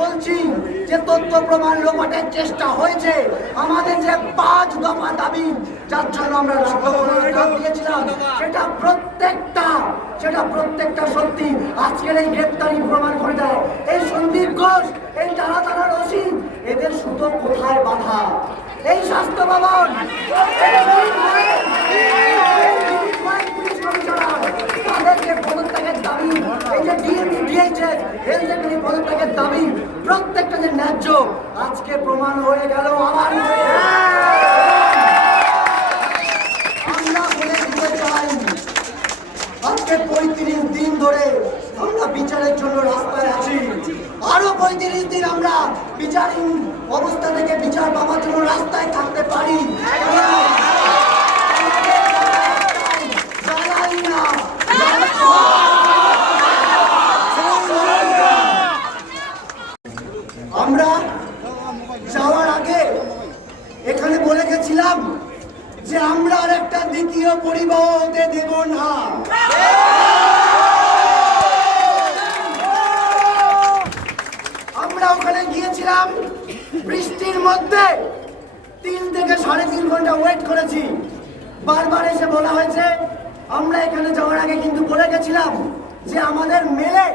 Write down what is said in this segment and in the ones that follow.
বলছি যে তথ্য প্রমাণ লোপাটের চেষ্টা হয়েছে। আমাদের যে 5 দফা দাবি যার জন্য আমরা ডাক দিয়েছিলাম সেটা প্রত্যেকটা সত্যি আজকের এই গ্রেপ্তারি প্রমাণ করে দেয়। এই সন্দীপ ঘোষ, এই তারা রশিদ, এদের সুতো কোথায় বাধা? এই স্বাস্থ্য ভবন, তাদেরকে পদত্যাগের দাবি, এই যে ডিএমই পদত্যাগের দাবি, প্রত্যেকটা যে ন্যায্য আজকে প্রমাণ হয়ে গেল। আবার আমরা বলে দিতে চাই, আজকে 35 দিন ধরে আমরা বিচারের জন্য রাস্তায় আছি। আরো 35 দিন আমরা বিচারহীন অবস্থা থেকে বিচার পাওয়ার জন্য রাস্তায় থাকতে পারি। আমরা যাওয়ার আগে এখানে বলে গেছিলাম যে আমরা আর একটা দ্বিতীয় পরিবাহ হতে দেব না। আমরা ওখানে গিয়েছিলাম বৃষ্টির মধ্যে, 3 থেকে 3.5 ঘন্টা ওয়েট করেছি। বারবার এসে বলা হয়েছে, আমরা এখানে যাওয়ার আগে কিন্তু বলে গেছিলাম যে আমাদের মেলে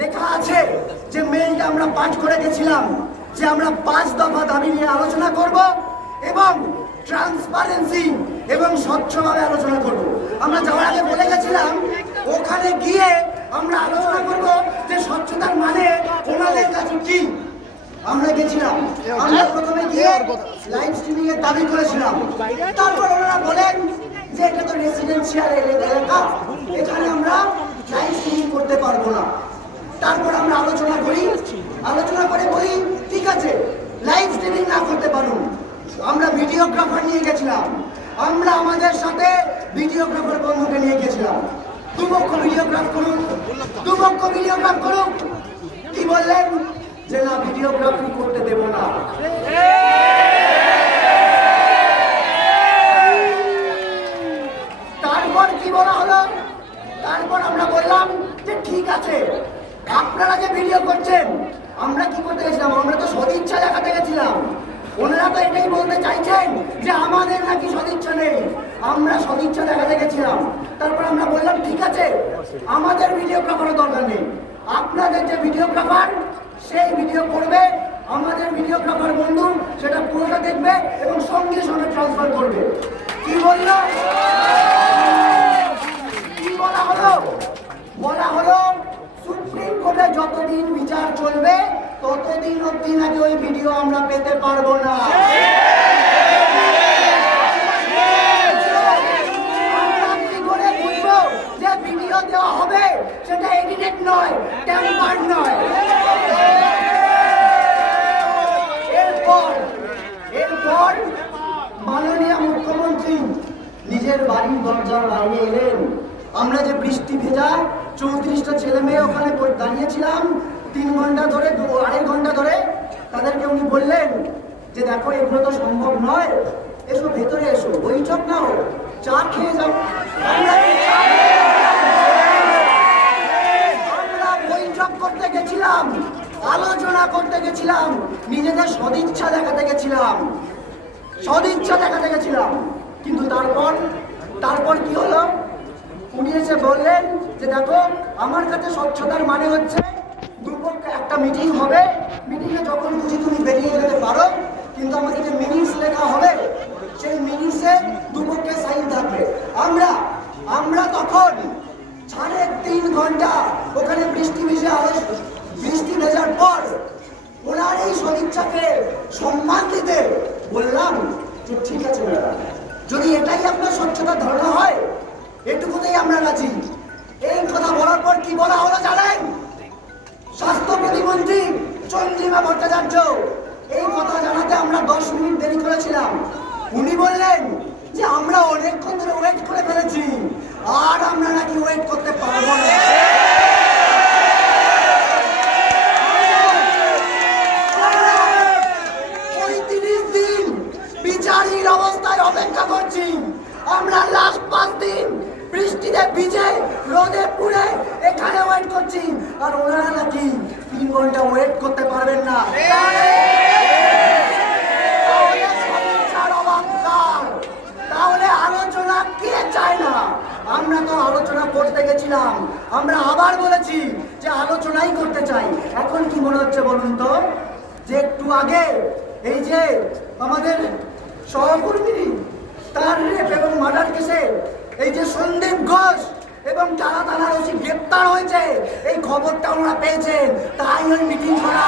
লেখা আছে, যে মেলটা আমরা পাঠ করে গেছিলাম যে আমরা 5 দফা দাবি নিয়ে আলোচনা করব এবং ট্রান্সপারেন্সি এবং স্বচ্ছভাবে আলোচনা করব। আমরা যাওয়ার আগে বলে গেছিলাম ওখানে গিয়ে আমরা আলোচনা করব যে স্বচ্ছতার মানে ওনাদের কাছে কি। আমরা গেছিলাম, আমরা প্রথমে গিয়ে লাইভ স্ট্রিমিং এর দাবি করেছিলাম। তারপর ওনারা বলেন যে এটা তো রেসিডেন্সিয়াল এলাকা, এখানে আমরা লাইভ স্ট্রিমিং করতে পারবো না। তারপর আমরা আলোচনা করে বলি ঠিক আছে, লাইভ স্ট্রিমিং না করতে পারুন, আমরা ভিডিওগ্রাফার নিয়ে গেছিলাম। আমরা আমাদের সাথে ভিডিওগ্রাফার বন্ধুকে নিয়ে গেছিলাম, দুপক্ষ ভিডিওগ্রাফ করুন। কি বললেন? যে না, ভিডিওগ্রাফি করতে দেব না। তারপর কি বলা হলো? তারপর আমরা বললাম যে ঠিক আছে, আপনারা যে ভিডিও করছেন, আমরা কি করতে গেছিলাম? আমরা তো সদিচ্ছা দেখাতে গেছিলাম। ওনারা তো এটাই বলতে চাইছেন যে আমাদের নাকি সদিচ্ছা নেই, আমরা সদিচ্ছা দেখাতে গেছিলাম। তারপর আমরা বললাম ঠিক আছে, আমাদের ভিডিওগ্রাফারের দরকার নেই, আপনাদের যে ভিডিওগ্রাফার সেই ভিডিও করবে, আমাদের ভিডিওগ্রাফার বন্ধু সেটা পুরোটা দেখবে এবং সঙ্গে সঙ্গে ট্রান্সফার করবে। কি বলল? কি বলা হলো? বলা হলো সুপ্রিম কোর্টে যতদিন বিচার চলবে ততদিন অবধি নাকি ওই ভিডিও আমরা পেতে পারবো না। আমরা কি করে বুঝবো যে ভিডিও দেওয়া হবে সেটা এডিটেড নয়, ট্যাম্পার্ড নয়? এরপর মাননীয় মুখ্যমন্ত্রী নিজের বাড়ির দরজার বাইরে এলেন। আমরা যে বৃষ্টি ভেজা 34টা ছেলে মেয়ে ওখানে দাঁড়িয়েছিলাম 3 ঘন্টা ধরে, 2.5 ঘন্টা ধরে, তাদেরকে উনি বললেন যে দেখো এগুলো তো সম্ভব নয়, এসো ভেতরে এসো, বৈঠক না হোক, চা খেয়ে যাও। আমরা বৈঠক করতে গেছিলাম, আলোচনা করতে গেছিলাম, নিজেদের সদিচ্ছা দেখাতে গেছিলাম। কিন্তু তারপর কি হলো? উনি এসে বললেন যে দেখো আমার কাছে স্বচ্ছতার মানে হচ্ছে দুপক্ষে একটা মিটিং হবে, মিটিংয়ে যখন খুশি তুমি বেরিয়ে যেতে পারো, কিন্তু আমাদের যে মিনিটস লেখা হবে সেই মিনিটসে দুপক্ষে সাইন থাকবে। আমরা তখন 3.5 ঘন্টা ওখানে বৃষ্টি ভেজার পর ওনার এই সদিচ্ছাকে সম্মান দিতে বললাম যে ঠিক আছে ম্যাডাম, যদি এটাই আপনার স্বচ্ছতার ধারণা হয় এটুকুতেই আমরা রাজি। এই কথা বলার পর কি বলা হলো জানেন? স্বাস্থ্য প্রতিমন্ত্রী চন্দ্রিমা ভট্টাচার্য, এই কথা জানাতে আমরা 10 মিনিট দেরি করেছিলাম। উনি বললেন যে আমরা অনেকক্ষণ ধরে ওয়েট করে ফেলেছি, আর আমরা নাকি ওয়েট করতে পারবো না। 35 দিন বিচারহীন অবস্থায় অপেক্ষা করছি। আমরা লাস্ট 5 দিন বৃষ্টিতে ভিজে রোদে পুড়ে এখানে ওয়েট করছি, আর ওনারা নাকি 3 ঘন্টা ওয়েট করতে পারবেন না। তাহলে আলোচনা কে চায় না? আমরা তো আলোচনা করতে গেছিলাম, আমরা আবার বলেছি যে আলোচনাই করতে চাই। এখন কি মনে হচ্ছে বলুন তো, যে একটু আগে এই যে আমাদের সহকর্মী তার রেপ এবং মার্ডার কেসে এই যে সন্দীপ ঘোষ এবং যারা থানার ওসি গ্রেপ্তার হয়েছে, এই খবরটা ওনারা পেয়েছেন, তাই ওই মিটিং করা